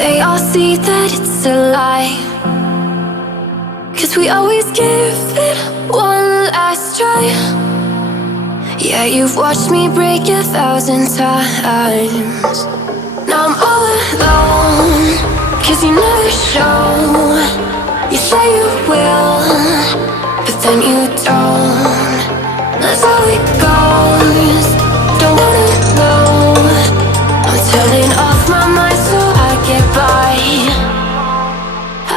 they all see that it's a lie. 'Cause we always give it one last try. Yeah, you've watched me break 1,000 times. Now I'm all alone, 'cause you never show. You say you will, but then you don't. That's how it goes. Don't wanna know. I'm turning off my mind so I get by.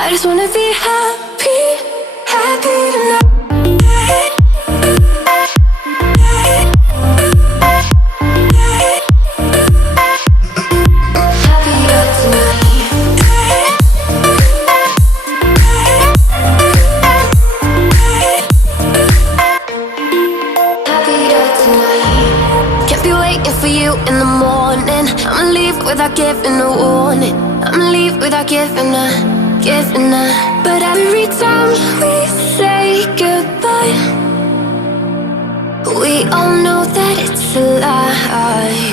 I just wanna be happy, happy tonight. Without giving a warning, I'ma leave without giving a. But every time we say goodbye, we all know that it's a lie.